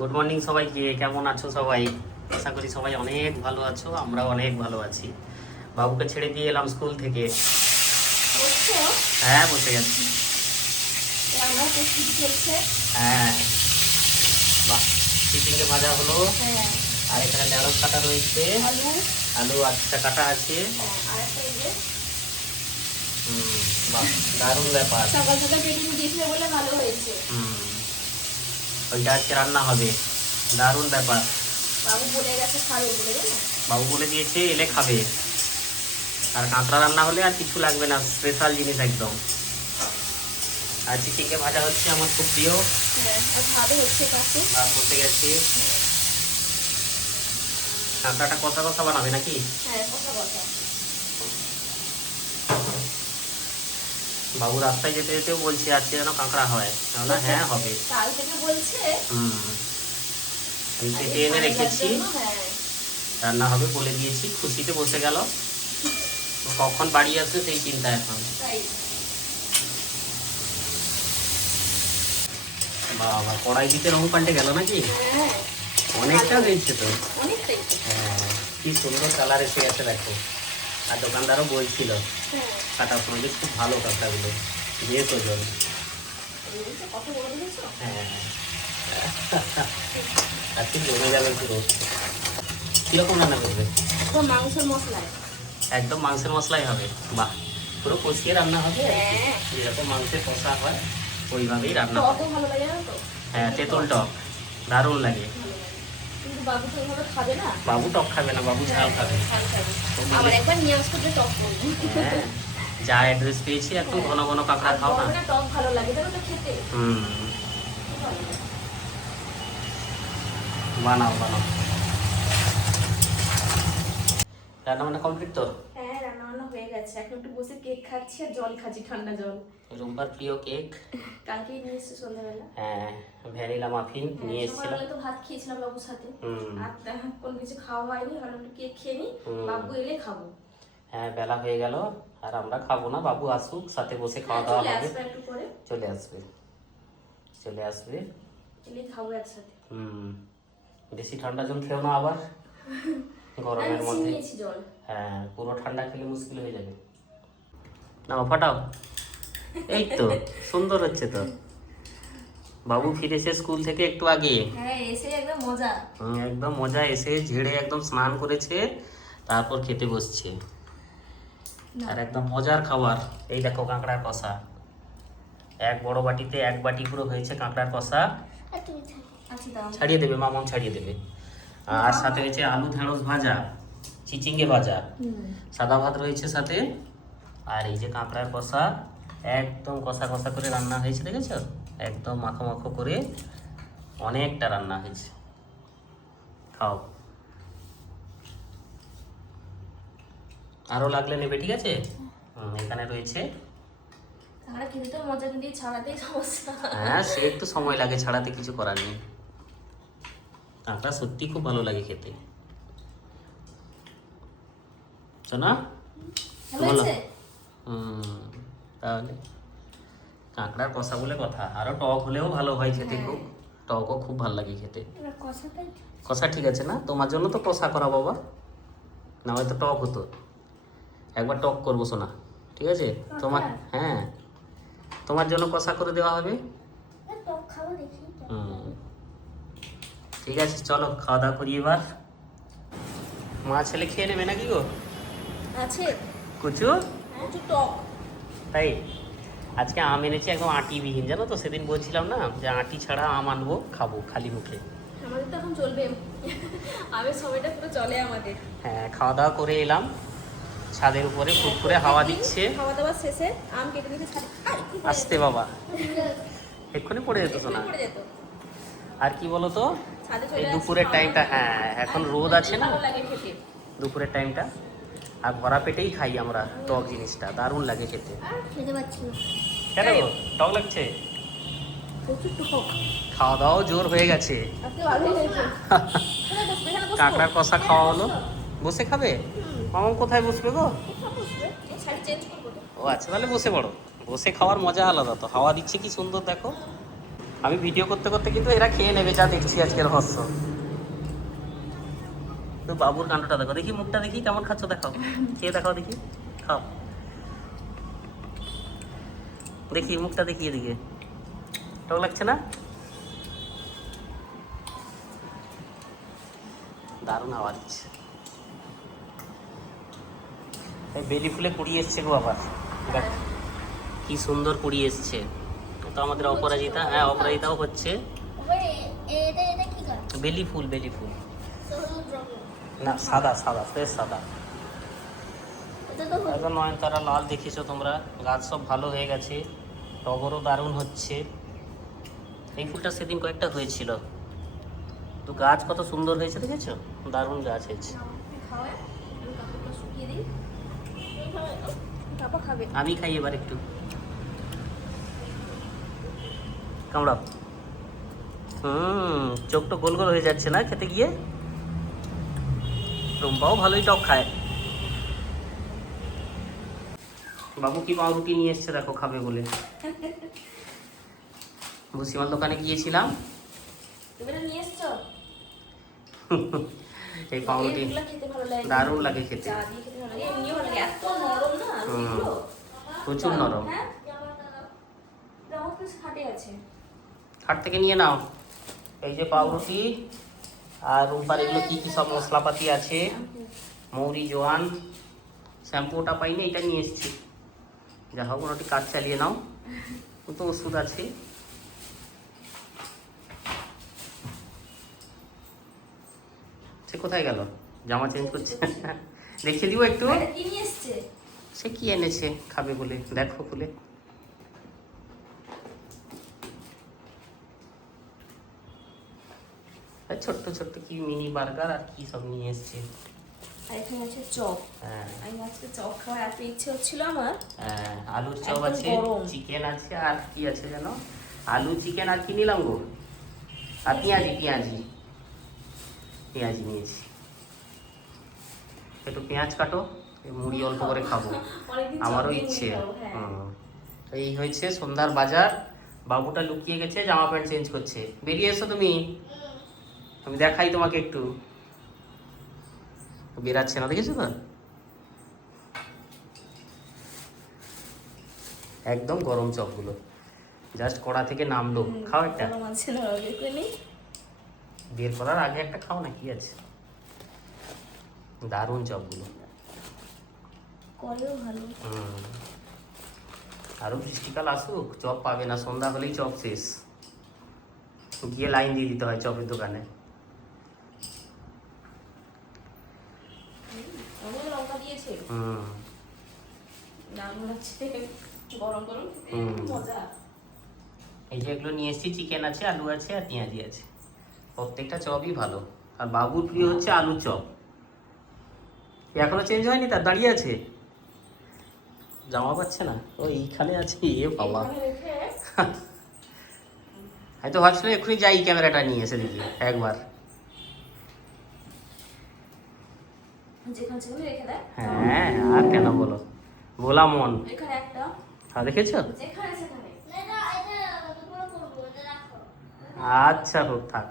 Good morning সবাইকে। কেমন আছো সবাই? আশা করি সবাই অনেক ভালো আছো, আমরাও অনেক ভালো আছি। বাবুকে ছেড়ে দিয়ে এলাম স্কুল থেকে। হ্যাঁ, বসে গেছি। হ্যাঁ, বাহ, চিচিঙ্গে ভাজা হলো। আর এখানে ঢেঁড়স কাটা রয়েছে, আলু আচ্ছা কাটা আছে। বাহ, দারুণ ব্যাপার। সকাল সকাল পেটিং দিয়েছে বলে ভালো হয়েছে। ওইটা আজকে রান্না হবে, দারুণ ব্যাপার। বাবু বলে গেছে খাবে বলে, বাবু বলে দিয়েছে এলে খাবে। আর কাঁকড়া রান্না হলে আর কিছু লাগবে না, স্পেশাল জিনিস একদম। আর চিচিঙ্গে ভাজা হচ্ছে আমার খুব প্রিয়। ভালো হচ্ছে কাকু। ভাত বসে গেছে। কাঁকড়াটা কষা কষা বানাবে নাকি? হ্যাঁ, কষা কষা। বাবু রাস্তায় যেতে যেতেও বলছে আজকে যেন কাঁকড়া হয়। না, হ্যাঁ হবে। কাল থেকে বলছে। আমি কেটে এনে রেখেছি, রান্না হবে বলে দিয়েছি। খুশিতে বসে গেল, কখন বাড়ি আসবে সেই চিন্তা এখন। বাবা, কড়াই দিতে রং পাল্টে গেল নাকি? অনেকটা হয়েছে তো। হ্যাঁ, কি সুন্দর কালার এসে গেছে দেখো। আর দোকানদারও বলছিল কাটার সময় যে খুব ভালো কাঁকড়াগুলো, বেশ ওজন। হ্যাঁ, আজকে জমে যাবে পুরো। কিরকম রান্না করবে? মাংসের মশলা, একদম মাংসের মশলাই হবে। বাহ, পুরো কষিয়ে রান্না হবে। যেরকম মাংসের কষা হয় ওইভাবেই রান্না হবে। ভালো লাগে না তো? হ্যাঁ, তেঁতুল টক দারুণ লাগে। কিন্তু বাবু তো ওইভাবে খাবে না। বাবু টক খাবে না, বাবু ঝাল খাবে। আবার একবার নিয়ে আসতে যে টক করবো। হ্যাঁ, যা অ্যাড্রেস পেয়েছি একটু ঘন ঘন কাঁকড়া খাও না। টক ভালো লাগে জানো তো খেতে। বানাও বানাও। রান্না বান্না কমপ্লিট তো? হ্যাঁ, রান্না বান্না হয়ে গেছে। এখন একটু বসে কেক খাচ্ছি আর জল খাচ্ছি, ঠান্ডা জল। রুম্পার প্রিয় কেক। কালকেই নিয়ে এসেছি সন্ধ্যাবেলা। হ্যাঁ, ভ্যানিলা মাফিন নিয়ে এসেছিলাম। সকালবেলা তো ভাত খেয়েছিলাম বাবুর সাথে। আর কোনো কিছু খাওয়া হয়নি, ভালো একটু কেক খেয়ে নি, বাবু এলে খাবো। হ্যাঁ, বেলা হয়ে গেল আর আমরা খাবো না, বাবু আসুক, সাথে বসে খাওয়া দাওয়া হবে। একটু করে চলে আসবে, চলে আসবে, এলে খাবো একসাথে। বেশি ঠান্ডা জল খেও না আবার গরমের মধ্যে। জল। হ্যাঁ, পুরো ঠান্ডা খেলে মুশকিল হয়ে যাবে। নাও ফাটাও। এই তো সুন্দর হচ্ছে তো। বাবু ফিরেছে স্কুল থেকে একটু আগে। হ্যাঁ, এসে একদম মজা। একদম মজা, এসে ঝেড়ে একদম স্নান করেছে, তারপর খেতে বসছে। আর একদম মজার খাবার। এই দেখো কাঁকড়ার কষা, এক বড় বাটিতে এক বাটি পুরো হয়েছে কাঁকড়ার কষা। ছাড়িয়ে দেবে মামন, ছাড়িয়ে দেবে। আর সাথে হয়েছে আলু ঢেঁড়স ভাজা, চিচিঙ্গে ভাজা, সাদা ভাত রয়েছে সাথে। আর এই যে কাঁকড়ার কষা, একদম কষা কষা করে রান্না হয়েছে, দেখেছো? একদম মাখো মাখো করে অনেকটা রান্না হয়েছে। খাও, আরো লাগলে নেবে, ঠিক আছে? এখানে রয়েছে। খেতে তো মজা, কিন্তু ছাড়াতেই সমস্যা। হ্যাঁ, সে একটু সময় লাগে ছাড়াতে, কিছু করার নেই। কাঁকড়া সত্যি খুব ভালো লাগে খেতে। শোনা বলো। তাহলে কাঁকড়ার কষা বলে কথা। আরো টক হলেও ভালো হয় খেতে, খুব টকও খুব ভালো লাগে খেতে। কষা ঠিক আছে না? তোমার জন্য তো কষা করা বাবা, না হয়তো টক হতো। একবার টক করবো শোনা, ঠিক আছে? তোমার, হ্যাঁ, তোমার জন্য কষা করে দেওয়া হবে। ঠিক আছে, চলো খাওয়া দাওয়া করি এবার। মা ছেলে খেয়ে নেবে নাকি গো? আছে কুচু টক। তাই আজকে আম এনেছি একদম আটিবিহীন, জানো তো? সেদিন বলছিলাম না যে আটি ছাড়া আম আনবো, খাবো খালি মুখে। আমাদের তো এখন চলবে, আমের সময়টা পুরো চলে আমাদের। হ্যাঁ, খাওয়া দাওয়া করে এলাম ছাদের উপরে, খুব করে হাওয়া দিচ্ছে। খাওয়া দাওয়া শেষে আম কেটে দিতে আসতে বাবা, এক্ষুনি পড়ে যেত শোনা। আর কি বলতো, এই দুপুরের টাইমটা, হ্যাঁ এখন রোদ আছে না, দুপুরের টাইমটা, আর ভরা পেটেই খাই আমরা টক জিনিসটা, দারুণ লাগে খেতে। কেন গো, টক লাগছে? খাওয়া দাওয়াও জোর হয়ে গেছে। কাঁকড়ার কষা খাওয়া হলো, বসে খাবে? মামা কোথায় বসবে গো? ও আচ্ছা, তাহলে বসে পড়ো। বসে খাওয়ার মজা আলাদা তো, হাওয়া দিচ্ছে কি সুন্দর দেখো। আমি ভিডিও করতে করতে কিন্তু এরা খেয়ে নেবে, যা দেখছি আজকের রহস্য। তো বাবুর কাণ্ডটা দেখো, দেখি মুখটা দেখি কেমন খাচ্ছ, দেখাও, খেয়ে দেখাও দেখি, খাও দেখি মুখটা দেখি, এদিকে টক লাগছে না? দারুণ আওয়াজ দিচ্ছে। এই বেলি ফুলে কুড়ি এসছে গো আবার, দেখ কি সুন্দর কুড়ি এসছে। তো আমাদের অপরাজিতা, হ্যাঁ অপরাজিতাও হচ্ছে। বেলি ফুল, বেলি ফুল না, সাদা সাদা, ফ্রেশ সাদা। এখন নয়নতারা লাল দেখেছো তোমরা, গাছ সব ভালো হয়ে গেছে, টগরও দারুণ হচ্ছে। এই ফুলটা সেদিন কয়েকটা হয়েছিল, তো গাছ কত সুন্দর হয়েছে দেখেছো, দারুণ গাছ হয়েছে। আমি খাই এবার একটু, কামড়াও। চোখটা গোল গোল হয়ে যাচ্ছে না খেতে গিয়ে। রুম্পাও ভালোই টক খায়। বাবু কি পাউরুটি নিয়ে এসছে দেখো, খাবে বলে। ভুসিমাল দোকানে গিয়েছিলাম, এই পাউরুটি দারুণ লাগে খেতে, প্রচুর নরম। হাট থেকে নিয়ে নাও। এই যে পাউরুটি আর রুম্পার এগুলো কি কি সব মশলাপাতি আছে, মৌরি, জোয়ান, শ্যাম্পুটা পাইনি, এটা নিয়ে এসেছি। যা হোক ওটি কাজ চালিয়ে নাও, তো ওষুধ আছে। সে কোথায় গেল, জামা চেঞ্জ করছে, দেখিয়ে দিব একটু। সে কি এনেছে খাবে বলে, দেখো খুলে। ছোট্ট ছোট্ট কি মিনি বার্গার আর কি সব নিয়ে এসছে। আলুর চপ আছে, চিকেন আছে, আর কি আছে যেন, আলু চিকেন আর কি নিলাম গো, আর পেঁয়াজি, পেঁয়াজি পেঁয়াজি নিয়েছি। একটু পেঁয়াজ কাটো, মুড়ি অল্প করে খাবো, আমারও ইচ্ছে। এই হয়েছে সন্ধ্যার বাজার। বাবুটা লুকিয়ে গেছে, জামা প্যান্ট চেঞ্জ করছে। বেরিয়ে এসো তুমি, আমি দেখাই তোমাকে একটু। বেরাচ্ছে না, দেখেছো তো, একদম গরম চপগুলো, জাস্ট কড়া থেকে নামলো। খাও একটা, বের করার আগে একটা খাও না, কি আছে, দারুণ চপগুলো। আরো বৃষ্টিকাল আসুক, চপ পাবে না, সন্ধ্যা হলেই চপ শেষ, গিয়ে লাইন দিয়ে দিতে হয় চপের দোকানে। এই যে এগুলো নিয়ে এসেছি, চিকেন আছে, আলু আছে, আর পেঁয়াজি আছে। প্রত্যেকটা চপই ভালো। আর বাবুর প্রিয় হচ্ছে আলুর চপ। এখনো চেঞ্জ হয়নি, তার দাঁড়িয়ে আছে, জামা পাচ্ছে না, ও এইখানে আছে। এ বাবা, হয়তো ভাবছিলাম এক্ষুনি যাই ক্যামেরাটা নিয়ে এসে দেখি একবার। হ্যাঁ, আর কেন বলো, ভোলা মন। হ্যাঁ দেখেছো, আচ্ছা হোক, থাক।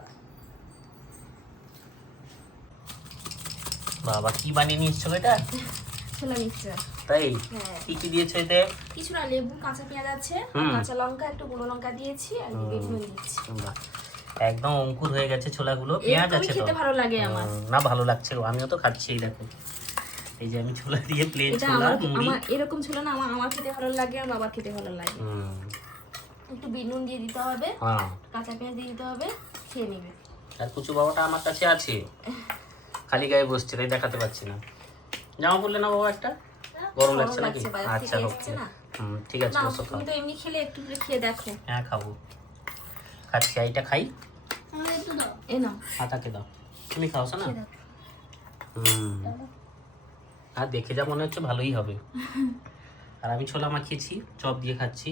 বাবা কি বানিয়ে নিয়ে এসছো এটা, ছোলা মিক্সচার। তাই কি কি দিয়েছো এতে? কিছু না, লেবু, কাঁচা পেঁয়াজ আছে, কাঁচা লঙ্কা, একটু গুঁড়ো লঙ্কা দিয়েছি, আর বেগুন দিয়েছি। একদম অঙ্কুর হয়ে গেছে ছোলাগুলো। পেঁয়াজ আছে তো, খেতে ভালো লাগে আমার। না ভালো লাগছে, আমিও তো খাচ্ছি। এই দেখো, এই যে আমি ছোলা দিয়ে প্লেন ছোলা, মুড়ি। আমার এরকম ছোলা না, আমার খেতে ভালো লাগে, আর বাবার খেতে ভালো লাগে। একটু বিনুন দিয়ে দিতে হবে, কাঁচা পেঁয়াজ দিয়ে দিতে হবে, খেয়ে নেবে। আর কুচু বাবাটা আমার কাছে আছে, খালি গায়ে বসছে, তাই দেখাতে পাচ্ছি না। জামা পরলে না বাবা একটা, গরম লাগছে নাকি? আচ্ছা হোক, ঠিক আছে, বসো খাও। তুমি তো এমনি খেলে একটু খেয়ে দেখো। হ্যাঁ খাবো, খাচ্ছি। এইটা খাই, হাতাকে দাও, তুমি খাও না। আর দেখে যা মনে হচ্ছে ভালোই হবে। আর আমি ছোলা মাখিয়েছি, চপ দিয়ে খাচ্ছি।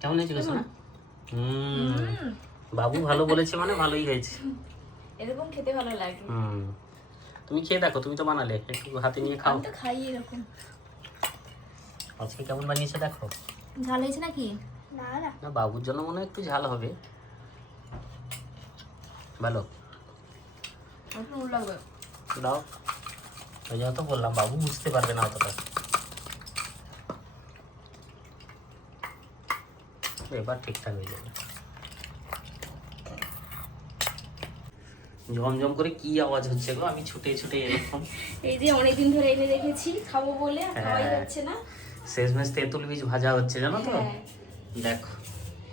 কেমন হয়েছে গেছো না? বাবু ভালো বলেছে মানে ভালোই হয়েছে। এরকম খেতে ভালো লাগে। তুমি খেয়ে দেখো, তুমি তো বানালে, একটু হাতে নিয়ে খাও। আমি তো খাই এরকম। আজকে কেমন বানিয়েছে দেখো। ঝাল হয়েছে নাকি? না না না বাবুর জন্য মনে হয় একটু ঝাল হবে। ভালো একটু নুন লাগবে। দাও, ওই জন্য তো বললাম বাবু বুঝতে পারবে না অতটা। এবার ঠিকঠাক হয়ে যাবে। ঝমঝম করে কি আওয়াজ হচ্ছে গো? আমি ছুটে ছুটে এরকম। এই যে অনেকদিন ধরে এনে রেখেছি খাবো বলে, আর খাওয়াই হ্যাঁ। যাচ্ছে না। শেষমেশ তেঁতুল বীজ ভাজা হচ্ছে জানো তো। হ্যাঁ। দেখো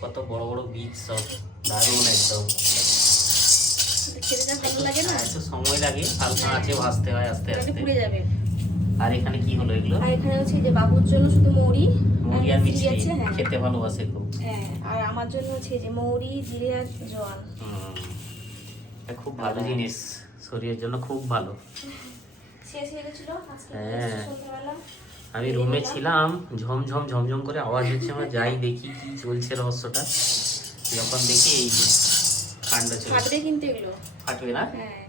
কত বড় বড় বীজ সব, দারুণ একদম। এটা খেতে যা ভালো লাগে না, একটু সময় লাগে, হালকা আছে ভাজতে হয় আস্তে তাহলে আস্তে। পুড়ে যাবে। আর এখানে কি হলো এগুলো? আর এখানে হচ্ছে যে বাবুর জন্য শুধু মৌরি মুড়ি আর মিষ্টি মিষ্টি আছে। হ্যাঁ খেতে ভালোবাসে খুব। হ্যাঁ, আর আমার জন্য হচ্ছে যে মৌরি, জিরে আর জোয়ান। এটা খুব ভালো জিনিস, শরীরের জন্য খুব ভালো। শেষ হয়ে গেছিল আজকে হ্যাঁ। সন্ধ্যাবেলা। আমি রুমে ছিলাম, ঝমঝম ঝমঝম করে আওয়াজ হচ্ছে, আমরা যাই দেখি কি চলছে রহস্যটা। যখন দেখি এই যে কাণ্ড চলছে। ফাটবে কিন্তু এগুলো। ফাটবে না? হ্যাঁ,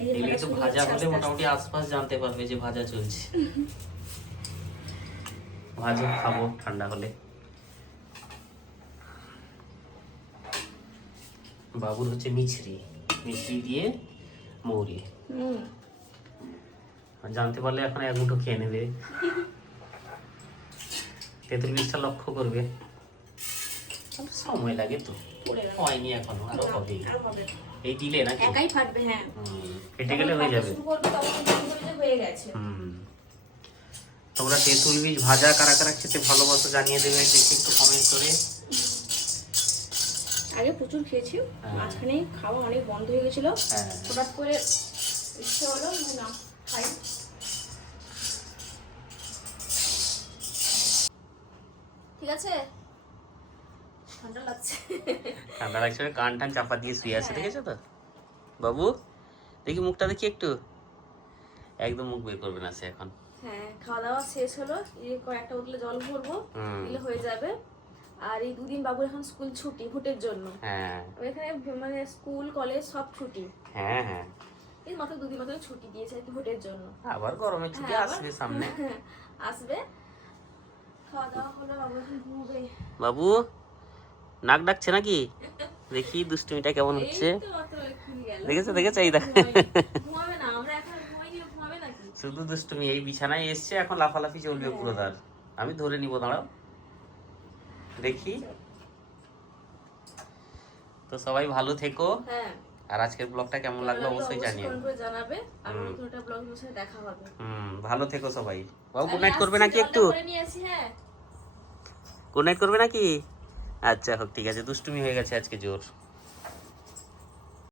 এই যে এগুলো ফাটা একটু শুরু ভাজা হচ্ছে হলে আস্তে মোটামুটি আশপাশ জানতে পারবে যে ভাজা চলছে। ভাজা খাবো ঠান্ডা হলে। বাবুর হচ্ছে মিছরি, মিছরি দিয়ে মৌরি। আস্তে। হুম। আর জানতে পারলে এখন এক মুঠো খেয়ে নেবে। তেঁতুল বীজটা লক্ষ্য করবে, সময় লাগে তো, পড়ে গেল। হয়নি এখনো, আরো হবে। আর হবে। এই দিলে নাকি একাই ফাটবে। হ্যাঁ, ফেটে গেলে হয়ে যাবে। শুরু করবে তখন দেখবে যে হয়ে গেছে। তোমরা তেঁতুল বীজ ভাজা কারা কারা খেতে ভালোবাসো জানিয়ে দেবে দেখি একটু কমেন্ট করে। আগে প্রচুর খেয়েছি, হ্যাঁ। মাঝখানে খাওয়া অনেক বন্ধ হয়ে গেছিল। হ্যাঁ। হঠাৎ করে ইচ্ছে হলো যে না খাই। ঠিক আছে, ঠান্ডা লাগছে। ঠান্ডা লাগছে, কান টান চাপা দিয়ে শুয়ে আছে, দেখেছো তো বাবু? দেখি মুখটা দেখি একটু, একদম মুখ বের করবে না সে এখন। হ্যাঁ, খাওয়া দাওয়া শেষ হলো, এই কয়েকটা উঠলে জল ভরবো, দিলে হয়ে যাবে। আর এই দুদিন বাবুর এখন স্কুল ছুটি ভোটের জন্য। হ্যাঁ এখানে মানে স্কুল কলেজ সব ছুটি। হ্যাঁ হ্যাঁ, এই মাত্র দুদিন মাত্র ছুটি দিয়েছে আর কি ভোটের জন্য। আবার গরমের ছুটি হ্যাঁ, আসবে সামনে। আসবে। খাওয়া দাওয়া হলো, বাবু এখন ঘুমোবে। বাবু নাক ডাকছে নাকি? দেখি দুষ্টুমিটা কেমন হচ্ছে। এই তো মাত্র এক্ষুনি গেল। দেখেছো দেখেছো, এই দেখো ঘুমাবে না, আমরা এখন ঘুমাইনি, ঘুমাবে নাকি? শুধু দুষ্টুমি। এই বিছানায় এসছে, এখন লাফালাফি চলবে পুরো তার। আমি ধরে নিব, দাঁড়াও দেখি। তো সবাই ভালো থেকো। হ্যাঁ, আর আজকের ব্লগটা কেমন লাগলো অবশ্যই জানিও। কমেন্ট করে জানাবে। আর নতুন একটা ব্লগের সাথে দেখা হবে। ভালো থেকো সবাই। বাবু গুড নাইট করবে নাকি একটু? করে নিয়ে আসি। হ্যাঁ, গুড নাইট করবে নাকি? আচ্ছা হোক, ঠিক আছে, দুষ্টুমি হয়ে গেছে আজকে জোর।